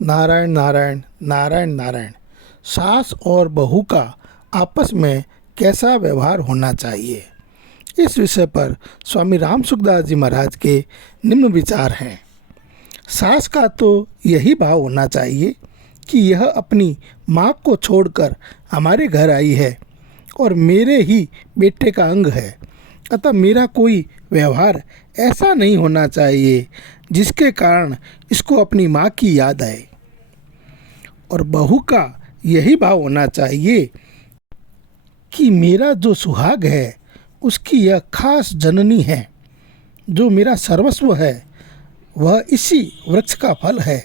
नारायण नारायण नारायण नारायण। सास और बहू का आपस में कैसा व्यवहार होना चाहिए, इस विषय पर स्वामी राम सुखदास जी महाराज के निम्न विचार हैं। सास का तो यही भाव होना चाहिए कि यह अपनी माँ को छोड़कर हमारे घर आई है और मेरे ही बेटे का अंग है, अतः मेरा कोई व्यवहार ऐसा नहीं होना चाहिए जिसके कारण इसको अपनी माँ की याद आए। और बहू का यही भाव होना चाहिए कि मेरा जो सुहाग है उसकी यह खास जननी है, जो मेरा सर्वस्व है वह इसी वृक्ष का फल है,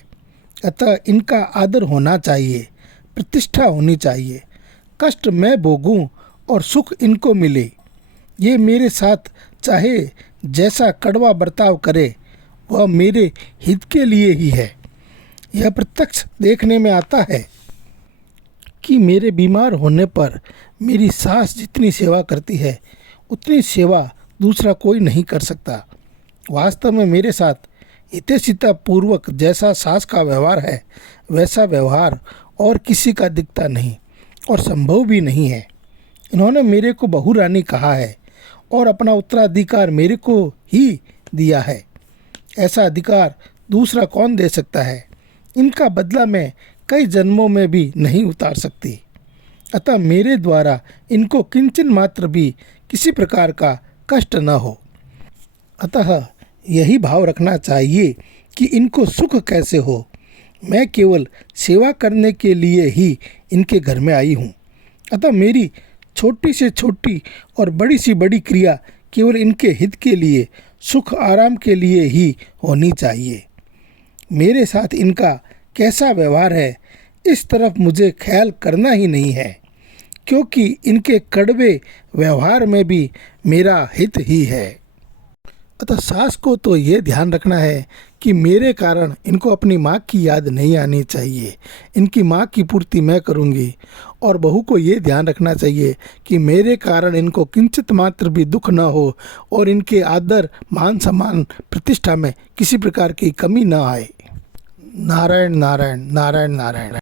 अतः इनका आदर होना चाहिए, प्रतिष्ठा होनी चाहिए। कष्ट मैं भोगूं और सुख इनको मिले। ये मेरे साथ चाहे जैसा कड़वा बर्ताव करे वह मेरे हित के लिए ही है। यह प्रत्यक्ष देखने में आता है कि मेरे बीमार होने पर मेरी सास जितनी सेवा करती है उतनी सेवा दूसरा कोई नहीं कर सकता। वास्तव में मेरे साथ हितैषिता पूर्वक जैसा सास का व्यवहार है वैसा व्यवहार और किसी का दिखता नहीं और संभव भी नहीं है। इन्होंने मेरे को बहू रानी कहा है और अपना उत्तराधिकार मेरे को ही दिया है। ऐसा अधिकार दूसरा कौन दे सकता है? इनका बदला मैं कई जन्मों में भी नहीं उतार सकती, अतः मेरे द्वारा इनको किंचन मात्र भी किसी प्रकार का कष्ट न हो। अतः यही भाव रखना चाहिए कि इनको सुख कैसे हो। मैं केवल सेवा करने के लिए ही इनके घर में आई हूँ, अतः मेरी छोटी से छोटी और बड़ी सी बड़ी क्रिया केवल इनके हित के लिए, सुख आराम के लिए ही होनी चाहिए। मेरे साथ इनका कैसा व्यवहार है इस तरफ मुझे ख्याल करना ही नहीं है, क्योंकि इनके कड़वे व्यवहार में भी मेरा हित ही है। अतः सास को तो ये ध्यान रखना है कि मेरे कारण इनको अपनी माँ की याद नहीं आनी चाहिए, इनकी माँ की पूर्ति मैं करूँगी। और बहू को ये ध्यान रखना चाहिए कि मेरे कारण इनको किंचित मात्र भी दुख न हो और इनके आदर मान सम्मान प्रतिष्ठा में किसी प्रकार की कमी न आए। नारायण नारायण नारायण नारायण।